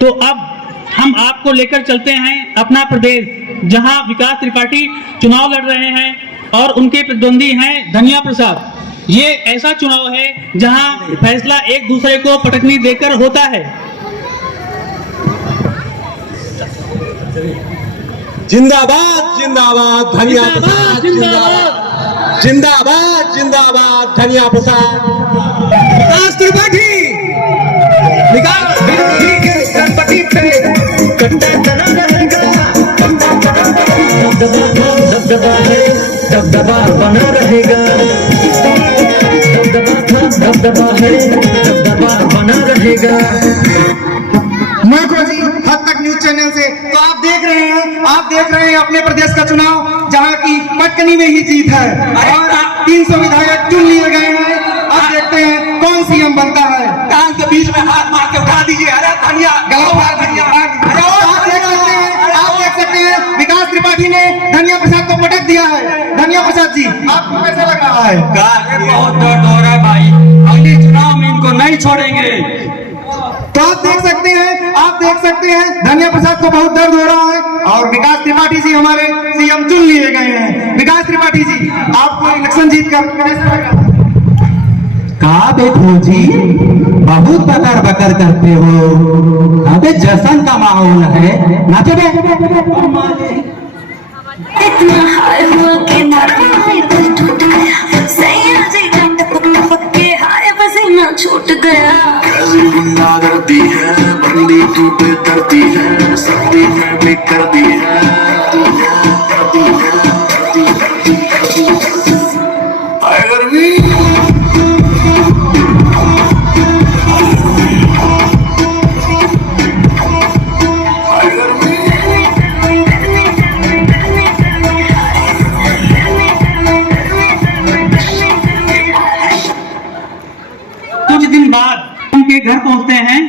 तो अब हम आपको लेकर चलते हैं अपना प्रदेश, जहां विकास त्रिपाठी चुनाव लड़ रहे हैं और उनके प्रतिद्वंदी हैं धनिया प्रसाद। ये ऐसा चुनाव है जहां फैसला एक दूसरे को पटकनी देकर होता है। जिंदाबाद जिंदाबाद धनिया प्रसाद, जिंदाबाद जिंदाबाद जिंदाबाद धनिया प्रसाद। विकास त्रिपाठी, विकास गणपति पे दबदबा बना रहेगा, दबदबा है, दबदबा बना रहेगा। मैं जी हद तक न्यूज चैनल से तो आप देख रहे हैं अपने प्रदेश का चुनाव, जहां की पटकनी में ही जीत है और 300 विधायक चुन लिए गए हैं। अब देखते हैं कौन सीएम बनता है। कान के बीच में हाथ मार के उठा दीजिए। अरे धनिया आप देख सकते हैं विकास त्रिपाठी ने धनिया प्रसाद को पटक दिया है। धनिया प्रसाद जी, आपको कैसा लग रहा है? बहुत दर्द हो रहा है भाई, अगले चुनाव में इनको नहीं छोड़ेंगे। तो आप देख सकते हैं धनिया प्रसाद को बहुत दर्द हो रहा है और विकास त्रिपाठी जी हमारे सीएम चुन लिए गए हैं। विकास त्रिपाठी जी, आपको इलेक्शन जीत कर कैसा लगा? कहा देखो जी, बहुत बकर बकर करते हो। अबे जश्न का माहौल है, नाचो बे। इतना हाय हुआ कि नाराय दिल टूट गया, सैया जी डंड पक के हाय पसीना छूट गया। कैसी गुंडा करती है, बंदी तू पे करती है, सर्दी में भी करती है, करती है। हाय गर्मी, कुछ दिन बाद उनके घर पहुंचते हैं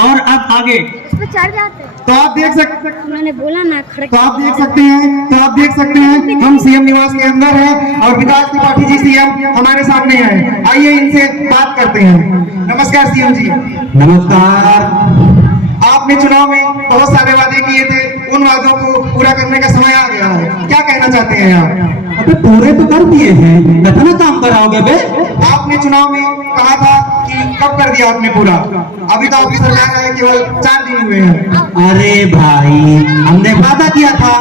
और अब आगे चढ़ जाते हैं। तो आप देख सकते मैंने बोला ना खड़े। तो आप देख सकते हैं हम सीएम निवास के अंदर हैं और विकास त्रिपाठी जी सीएम हमारे सामने हैं। आइए इनसे बात करते हैं। नमस्कार सीएम जी। नमस्कार। आपने चुनाव में बहुत सारे वादे किए थे, उन वादों को पूरा करने का समय आ गया है, क्या कहना चाहते हैं आप? अबे पूरे तो कर दिए हैं, कितना काम कराओगे बे? आपने चुनाव में कहा था कि कब कर दिया आपने पूरा? अभी तो आपकी सरकार है केवल 4 दिन हुए हैं। अरे भाई, हमने वादा किया था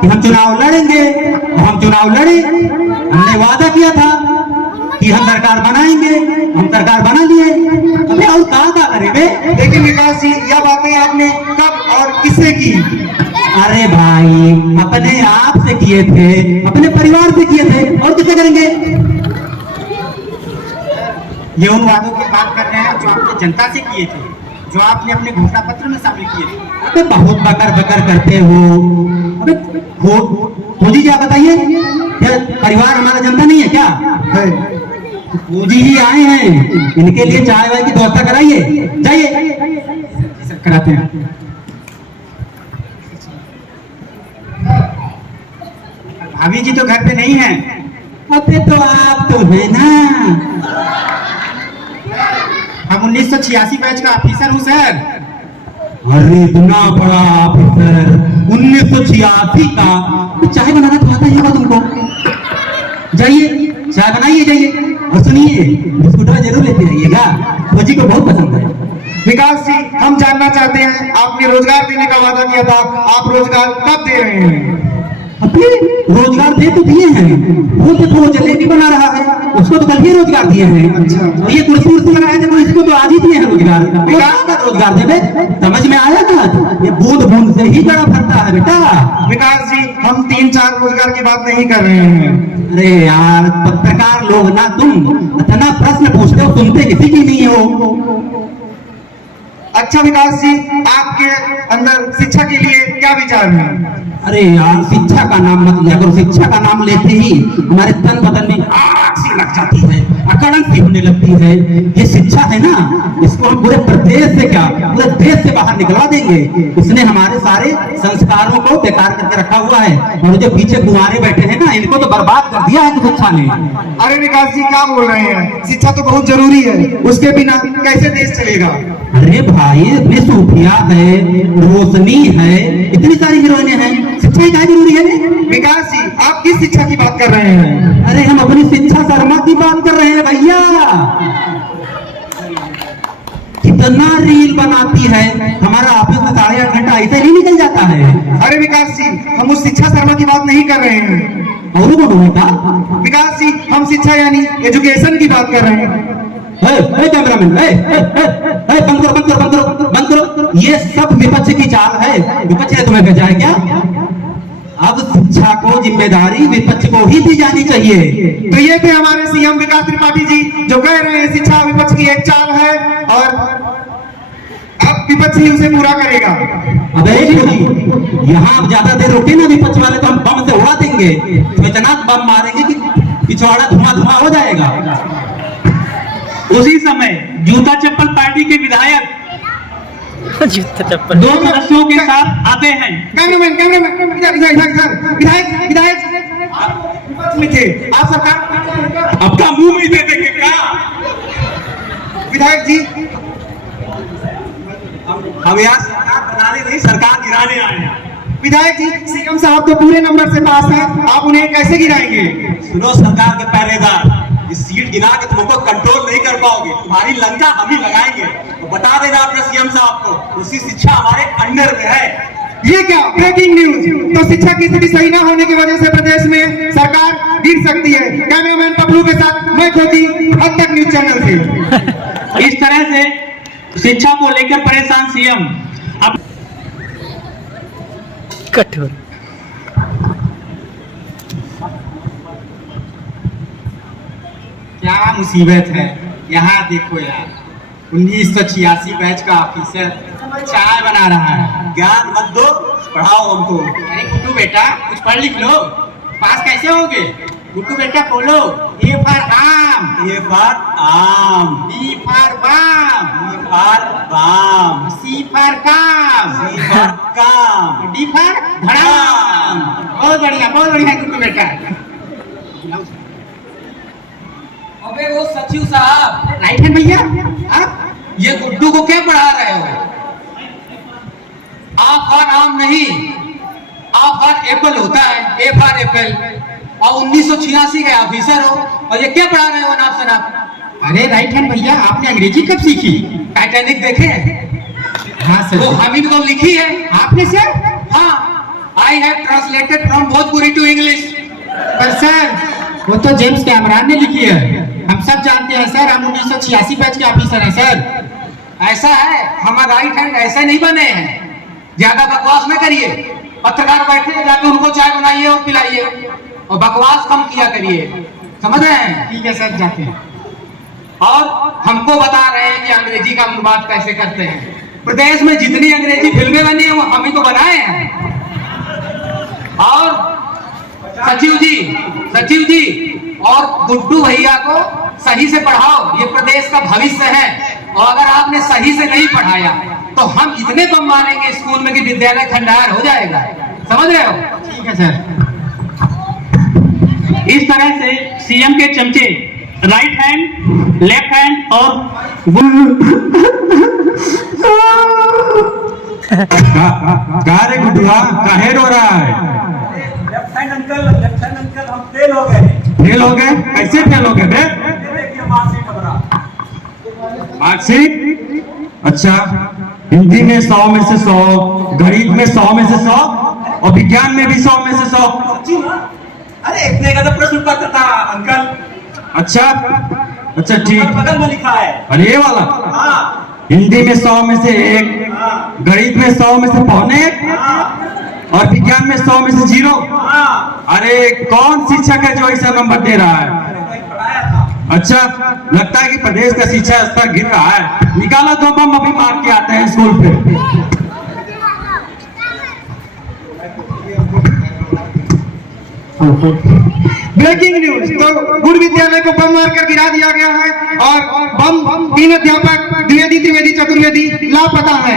कि हम चुनाव लड़ेंगे, हम चुनाव लड़े। हमने वादा किया था कि हम सरकार बनाएंगे, हम सरकार बना लिए। अबे और क्या करें बे? लेकिन विकास जी, यह बातें आपने कब और किससे की? अरे भाई, अपने आप से किए थे, अपने परिवार से किए थे, और किसे करेंगे? ये उन वादों की बात कर रहे हैं जो आपने जनता से किए थे, जो आपने अपने घोषणा पत्र में शामिल किए थे। अबे बहुत बकर बकर करते हो। अबे फौजी जी, आप बताइए, क्या परिवार हमारा जनता नहीं है क्या? फौजी ही आए हैं, इनके लिए चाय वाय की व्यवस्था कराइए। जाइए, कराते हैं। भाभी जी तो घर पे नहीं है। अबे तो आप तो है ना। हम 1986 बैच का ऑफिसर हूँ सर। अरे इतना बड़ा ऑफिसर, 1986 का। तो चाय बनाना तो आता ही होगा तुमको। जाइए, चाय बनाइए, जाइए। और सुनिए, बिस्कुट जरूर लेते रहिएगा, फौजी को बहुत पसंद है। विकास जी, हम जानना चाहते हैं, आपने रोजगार देने का वादा किया था, आप रोजगार कब दे रहे हैं? अपने रोजगार दे तो दिए हैं, वो देखो वो जलेबी बना रहा है, उसको तो कल ही रोजगार दिए हैं। अच्छा। और ये कुर्सी उर्सी लगाए थे, इसको तो आज ही दिए हैं रोजगार। रोजगार देवे, समझ में आया ना? ये बूंद बूंद से ही बड़ा भरता है बेटा। विकास जी, हम 3-4 रोजगार की बात नहीं कर रहे हैं। अरे यार, पत्रकार लोग ना, तुम इतना प्रश्न पूछते हो, सुनते किसी की नहीं हो। अच्छा विकास जी, आपके अंदर शिक्षा के लिए क्या विचार है? अरे यार, शिक्षा का नाम मत लिया करो। शिक्षा का नाम लेते ही हमारे तन बदन में आग सी लग जाती है, अकड़न सी होने लगती है। ये शिक्षा है ना, इसको हम पूरे प्रदेश से क्या, पूरे देश से बाहर निकलवा देंगे। इसने हमारे सारे संस्कारों को बेकार करके रखा हुआ है, और जो पीछे कुंवारे बैठे हैं ना, इनको तो बर्बाद कर दिया है शिक्षा ने। अरे विकास जी, क्या बोल रहे हैं? शिक्षा तो बहुत जरूरी है, उसके बिना कैसे देश चलेगा? अरे भाई, बताइए, इसमें सूफिया है, रोशनी है, इतनी सारी हीरोइनें हैं, शिक्षा क्या जरूरी है? विकास जी, आप किस शिक्षा की बात कर रहे हैं? अरे हम अपनी शिक्षा शर्मा की बात कर रहे हैं भैया। कितना रील बनाती है, हमारा ऑफिस में 8.5 घंटा ऐसे ही निकल जाता है। अरे विकास जी, हम उस शिक्षा शर्मा की बात नहीं कर रहे हैं। और कौन होता? विकास जी, हम शिक्षा यानी एजुकेशन की बात कर रहे हैं। कैमरामैन, बंद करो बंद करो बंद करो बंद करो। ये सब विपक्ष की चाल है। विपक्ष ने तुम्हें भेजा है क्या? अब शिक्षा को जिम्मेदारी विपक्ष को ही दी जानी चाहिए। तो ये थे हमारे सीएम विकास त्रिपाठी जी, जो कह रहे हैं शिक्षा विपक्ष की एक चाल है और अब विपक्ष ही उसे पूरा करेगा। अबे यहाँ आप ज्यादा देर रुके ना विपक्ष वाले, तो हम बम से उड़ा देंगे। तो इतना बम मारेंगे कि पिछवाड़ा धुआं धुआं हो जाएगा। उसी समय जूता चप्पल पार्टी के विधायक जूता चप्पल 2 सदस्यों के साथ आते हैं। कैमरामैन विधायक विपक्ष में थे आप, सरकार आपका मुंह ही दे देंगे क्या? विधायक जी, हम यहाँ सरकार बनाने नहीं, सरकार गिराने आए हैं। विधायक जी, सीएम साहब तो पूरे नंबर से पास हैं, आप उन्हें कैसे गिराएंगे? सुनो सरकार के पहरेदार, इस सीट गिरा के तुमको कंट्रोल नहीं कर पाओगे। तुम्हारी लंका हम ही लगाएंगे। तो बता देना अपने सीएम साहब को, उसी शिक्षा हमारे अंडर में है। ये क्या ब्रेकिंग न्यूज! तो शिक्षा की स्थिति सही ना होने की वजह से प्रदेश में सरकार गिर सकती है। कैमरामैन पबलू के साथ मैं खोजी, अब तक न्यूज चैनल से। इस तरह से शिक्षा को लेकर परेशान सीएम अब कठोर क्या मुसीबत है। यहाँ देखो यार, 1986 बैच का ऑफिसर चाय बना रहा है। ज्ञान मत दो, पढ़ाओ हमको। अरे गुड्डू बेटा, कुछ पढ़ लिख लो, पास कैसे होगे? गुड्डू बेटा बोलो, ए फॉर आम, ए फॉर आम, बी फॉर बाम, बी फॉर बाम, सी फॉर काम, सी फॉर काम, डी फॉर धड़ाम। बहुत बढ़िया गुड्डू बेटा। अबे वो सचिव साहब, राइट हैंड भैया, आप ये गुड्डू को क्या पढ़ा रहे हो? आ फॉर आम नहीं, आ फॉर एप्पल होता है, ए फॉर एप्पल। और 1986 के ऑफिसर हो और ये क्या पढ़ा रहे हो नाप शनाप? अरे राइट हैंड भैया, आपने अंग्रेजी कब सीखी? टाइटैनिक देखे? हाँ सर। वो हमी तो लिखी है आपने सर? हाँ, I have translated from Bhojpuri to English. पर सर, वो तो जेम्स कैमरॉन ने लिखी है, हम सब जानते हैं सर। हम 1986 बैच के ऑफिसर हैं सर। ऐसा है, हमारा राइट हैंड ऐसे नहीं बने हैं। ज्यादा बकवास न करिए। पत्रकार बैठे जाके उनको चाय बनाइए और पिलाइए और बकवास कम किया करिए, समझ रहे हैं? ठीक है सर, जाते हैं। और हमको बता रहे हैं कि अंग्रेजी का अनुवाद कैसे करते हैं। प्रदेश में जितनी अंग्रेजी फिल्में बनी है वो हम ही तो बनाए हैं। और सचिव जी और गुड्डू भैया को सही से पढ़ाओ, ये प्रदेश का भविष्य है। और अगर आपने सही से नहीं पढ़ाया तो हम इतने बम मारेंगे स्कूल में कि विद्यालय खंडहर हो जाएगा, समझ रहे हो? ठीक है सर। इस तरह से सीएम के चमचे राइट हैंड, लेफ्ट हैंड और रे गुड्डुआ काहे रो रहा है? लेफ्ट हैंड अंकल हम फेल हो गए। फेल हो गए? कैसे फेल हो गए बे? देखिए मार्कशीट हमारा। मार्कशीट? अच्छा, हिंदी में 100 में से 100, गणित में 100 में से 100 और विज्ञान में भी 100 में से 100। अरे इतने का तो प्रश्न पत्र था अंकल। अच्छा ठीक। बगल में लिखा है। अरे ये वाला? हाँ। हिंदी में 100 में से 1, गणित में 100 में से 1.25 और विज्ञान में 100 में से 0। अरे कौन शिक्षक है जो ऐसा नंबर दे रहा है? अच्छा, लगता है कि प्रदेश का शिक्षा स्तर गिर रहा है। निकालो 2 बम, अभी मार के आते हैं स्कूल पे। Breaking news! तो गुड़ विद्यालय को बम मारकर गिरा दिया गया है और बम 3 अध्यापक द्विवेदी, त्रिवेदी, चतुर्वेदी लापता है।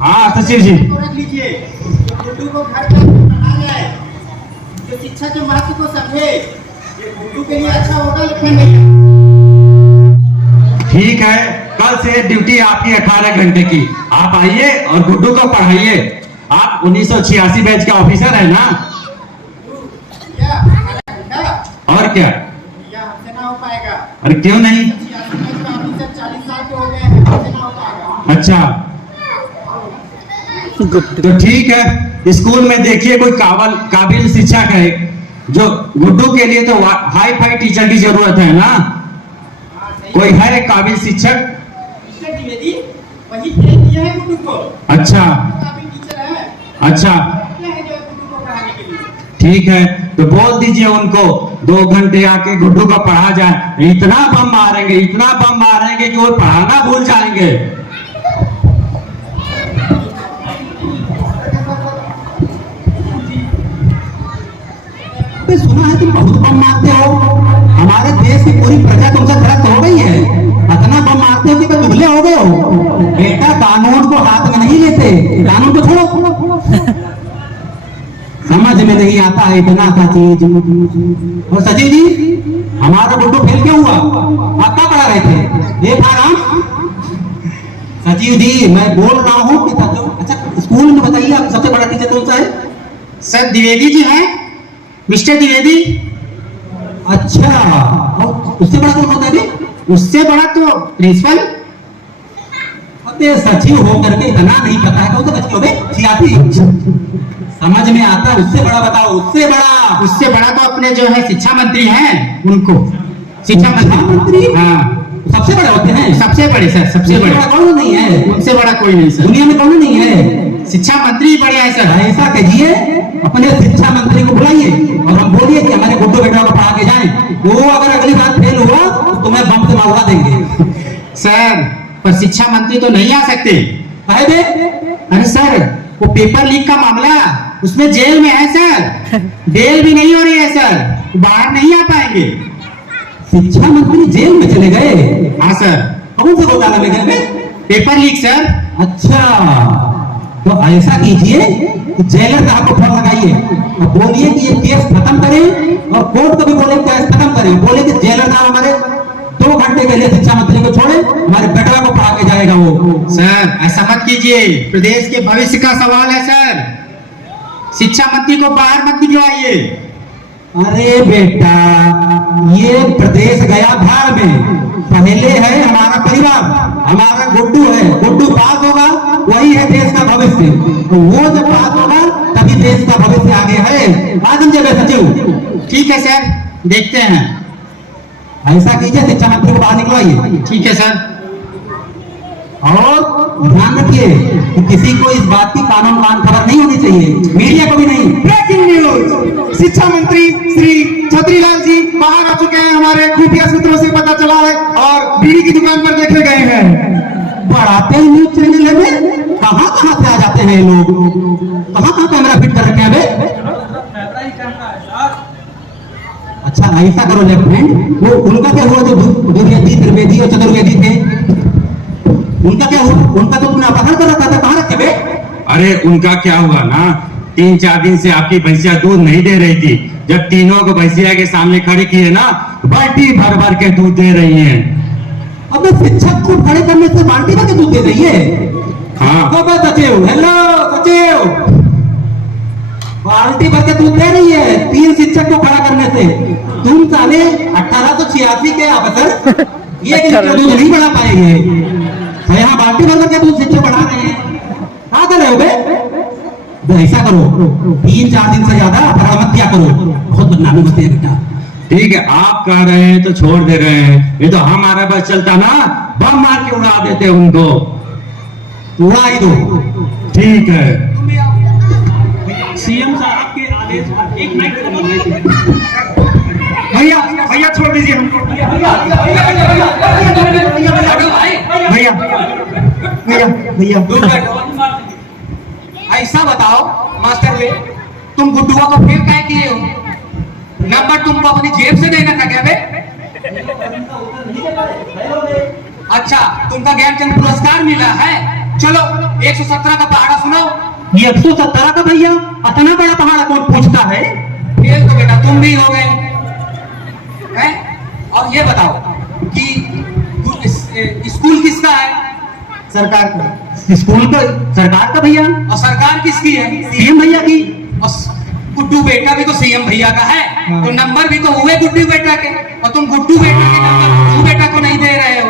हाँ सचिव जी, रख लीजिए, गुड्डू को घर पे पढ़ा जाए, जो शिक्षा के महत्व को समझे। ये गुड्डू के लिए अच्छा होगा, लेकिन नहीं। ठीक है, कल से ड्यूटी आपकी 18 घंटे की। आप आइए और गुड्डू को पढ़ाइए। आप 1986 बैच का ऑफिसर है ना? और क्या? अरे क्यों नहीं? अच्छा, तो ठीक है, स्कूल में देखिए कोई काबिल शिक्षक है जो गुड्डू के लिए तो हाई फाई टीचर की जरूरत है ना? कोई है काबिल शिक्षक? अच्छा अच्छा, ठीक है, तो बोल दीजिए उनको 2 घंटे आके गुड्डू को पढ़ा जाए। इतना बम मारेंगे कि वो पढ़ाना भूल जाएंगे। सुना है तुम बहुत बम मारते हो, हमारे देश की पूरी प्रजा तुमसे त्रस्त हो गई है। इतना बम मारते हो कि तुम दुबले हो गए हो। बेटा कानून को हाथ में नहीं लेते, कानून को छोड़ो। समझ में नहीं आता है इतना सा चीज। और सचिव जी, हमारा गुड्डू फेल क्यों हुआ? आप क्या पढ़ा रहे थे? ये था राम। सचिव जी, मैं बोल रहा हूँ कि अच्छा स्कूल में बताइए आप सबसे बड़ा टीचर कौन सा है? सर द्विवेदी जी हैं, मिस्टर द्विवेदी। अच्छा, और उससे बड़ा कौन होता है? उससे बड़ा तो प्रिंसिपल। अबे सचिव हो करके इतना नहीं पता है? कौन सा सचिव बे? सियासी। समझ में आता है, उससे बड़ा बताओ। उससे बड़ा तो अपने जो है शिक्षा मंत्री हैं, उनको शिक्षा मंत्री। हाँ, सबसे बड़े होते हैं। सबसे बड़े सर, सबसे बड़े। कौन नहीं है? उनसे बड़ा कोई नहीं सर, दुनिया में कौन नहीं है। शिक्षा मंत्री बढ़िया है सर। ऐसा कहिए, अपने शिक्षा मंत्री को बुलाइए और हम बोलिए कि हमारे गुड्डू बेटा को पढ़ा के जाएं। वो अगर अगली बार फेल हुआ तो तुम्हें बम से मारवा देंगे। सर पर शिक्षा मंत्री तो नहीं आ सकते। बे? अरे सर, वो पेपर लीक का मामला, उसमें जेल में है सर, बेल भी नहीं हो रही है सर, बाहर नहीं आ पाएंगे। शिक्षा मंत्री जेल में चले गए? हाँ सर। कौन से घोटाला में गए? Paper leak sir. अच्छा, तो ऐसा कीजिए कि जेलर साहब को फोन लगाइए और बोलिए कि ये केस खत्म करें, और कोर्ट को भी बोले केस खत्म करें। बोले कि जेलर साहब हमारे 2 घंटे के लिए शिक्षा मंत्री को छोड़े, हमारे बेटा को पढ़ा के जाएगा वो। सर ऐसा मत कीजिए, प्रदेश के भविष्य का सवाल है सर। शिक्षा मंत्री को बाहर मत निकलवाइए। अरे बेटा, ये प्रदेश गया भाड़ में। पहले है हमारा परिवार, हमारा गुड्डू है। गुड्डू पास होगा, वही है देश का भविष्य। तो वो जब पास होगा तभी देश का भविष्य आगे है। आज समझे सचिव? ठीक है सर, देखते हैं। ऐसा कीजिए, शिक्षा मंत्री को बाहर निकलवाइए। ठीक है सर। और ध्यान रखिए कि किसी को इस बात की कानून खबर नहीं होनी चाहिए, मीडिया को भी नहीं। ब्रेकिंग न्यूज, शिक्षा मंत्री श्री छतरीलाल जी बाहर आ चुके हैं। हमारे खुफिया सूत्रों से पता चला है और बीड़ी की दुकान पर देखे गए हैं। बढ़ाते ही न्यूज चैनल में कहाँ कहाँ से आ जाते हैं लोग? कहाँ कैमरा फिट कर रखे हैं बे? अच्छा ऐसा करो लेफ्टिनेंट, वो उनका क्या हुआ जो द्विवेदी, त्रिवेदी और चतुर्वेदी थे? उनका क्या हुआ? उनका तो तुमने अपहरण कर रखा था, कहाँ रखे बे? अरे उनका क्या हुआ ना, 3-4 दिन से आपकी भैंसिया दूध नहीं दे रही थी। जब तीनों को भैंसिया के सामने खड़े किए ना, बाल्टी भर भर के दूध दे रही हैं। अबे शिक्षक को खड़े करने से बाल्टी भर के दूध दे रही है? हाँ। सचिव, हेलो सचिव, बाल्टी भर के दूध दे रही है 3 शिक्षक को खड़ा करने से। तुम साले 1886 के अफसर ये दूध नहीं बढ़ा पाएंगे। यहाँ बाल्टी भर के दूध शिक्षक बढ़ा रहे हैं, क्या कर रहे हो बे? तो ऐसा करो, 3-4 दिन से ज्यादा अपहरण मत किया करो, बहुत बदनामी होती है बेटा। ठीक है, आप कह रहे हैं तो छोड़ दे रहे हैं। ये तो हमारा बस चलता ना, बम मार के उड़ा देते उनको। उड़ा ही दो। ठीक है। सीएम साहब के आदेश पर एक नाइट भैया भैया छोड़ दीजिए हमको। भैया भैया भैया ऐसा बताओ मास्टर वे, तुम गुड्डुआ को फेल काहे किए हो? नंबर तुमको अपनी जेब से देना था क्या बे? अच्छा, तुमका ज्ञानचंद पुरस्कार मिला है। चलो 117 का पहाड़ा सुनाओ। ये 117 का भैया, इतना बड़ा पहाड़ कौन पूछता है? फेल तो बेटा तुम भी हो गए हैं। और ये बताओ कि स्कूल किसका है? सरकार का। स्कूल तो सरकार का भैया, और सरकार किसकी है? सीएम भैया की। और गुड्डू बेटा भी तो सीएम भैया का है। तो नंबर भी तो हुए गुड्डू बेटा के, और तुम गुड्डू बेटा के नंबर गुड्डू बेटा को नहीं दे रहे हो।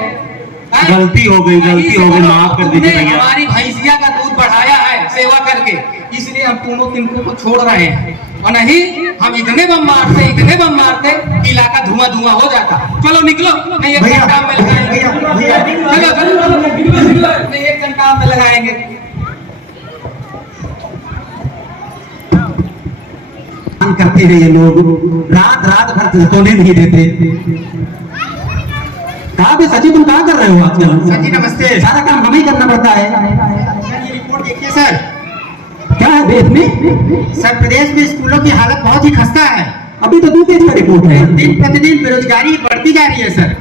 हैं? गलती हो गई, माफ कर दीजिए तुमने भैया। हमारी भैंसिया का दूध बढ़ाया है सेवा करके, इसलिए हम तुमको तिनको को छोड़ रहे हैं। और नहीं, हम इतने बम मारते कि इलाका धुआं धुआं हो जाता। चलो निकलो, नहीं एक भैया, घंटा में लगाएंगे। भैया, चलो नहीं एक घंटा में लगाएंगे। करते हैं ये लोग, रात भर सोने नहीं देते। कहाँ पे सचिन, तुम कहाँ कर रहे हो आजकल? सर जी नमस्ते। सारा काम हमें ही करना पड़ता है। सर ये रिपोर्ट देखिए सर। क्या है देश में? सर प्रदेश में स्कूलों की हालत बहुत ही खस्ता है। अभी तो 2 पेज का रिपोर्ट है। दिन प्रतिदिन बेरोजगारी बढ़ती जा रही है सर,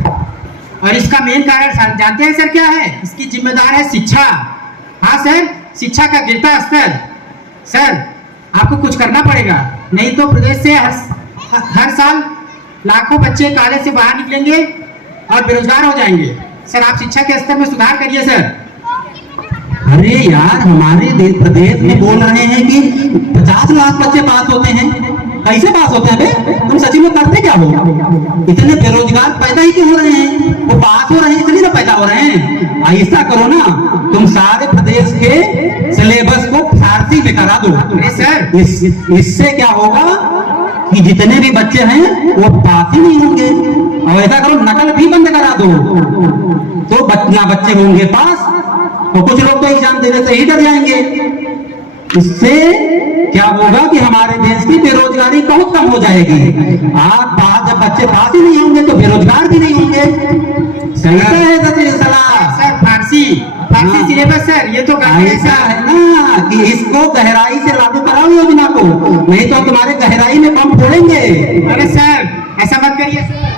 और इसका मेन कारण जानते हैं सर क्या है? इसकी जिम्मेदार है शिक्षा। हाँ सर, शिक्षा का गिरता स्तर। सर आपको कुछ करना पड़ेगा, नहीं तो प्रदेश से हर साल लाखों बच्चे काले से बाहर निकलेंगे और बेरोजगार हो जाएंगे। सर आप शिक्षा के स्तर में सुधार करिए सर। अरे यार, हमारे प्रदेश में बोल रहे हैं कि 50 लाख बच्चे पास होते हैं। कैसे पास होते हैं बे? तुम सचिन में करते क्या हो? इतने बेरोजगार पैदा ही क्यों हो रहे हैं? वो पास हो रहे हैं इसलिए ना पैदा हो रहे हैं। ऐसा करो ना, तुम सारे प्रदेश के सिलेबस को फारसी में करा दो। अरे सर इससे क्या होगा कि जितने भी बच्चे हैं वो पास ही नहीं होंगे। और ऐसा करो, नकल भी बंद करा दो, तो बच्चे होंगे पास, और कुछ लोग तो एग्जाम देने से ही डर जाएंगे। इससे क्या होगा कि हमारे देश की बेरोजगारी बहुत कम हो जाएगी। जब बच्चे पास ही नहीं होंगे तो बेरोजगार भी नहीं होंगे। सही है सलाह। सर फारसी सिलेबस सर, ये तो ऐसा है ना कि इसको गहराई से लागू कराओ योजना को, नहीं तो तुम्हारे गहराई में बम फोड़ेंगे। अरे सर ऐसा मत करिए सर,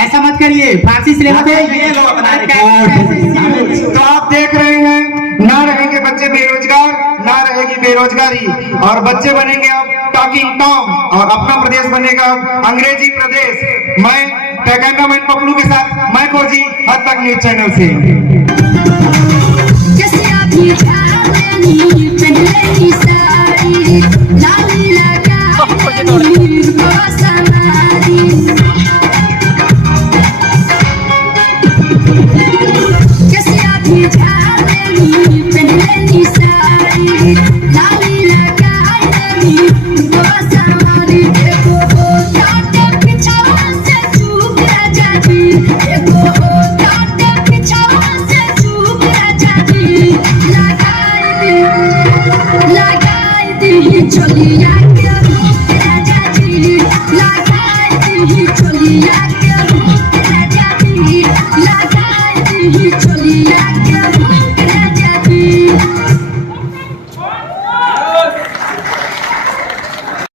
ऐसा मत करिए। फारसी सिलेबस ये लो अपना रिपोर्ट। तो आप देख रहे हैं, ना रहेंगे बच्चे बेरोजगार, ना रहेगी बेरोजगारी, और बच्चे बनेंगे अब टॉकिंग टॉम, और अपना प्रदेश बनेगा अब अंग्रेजी प्रदेश। मैं कैमरामैन पपलू के साथ मैं खोजी, हद तक न्यूज चैनल से। चलिए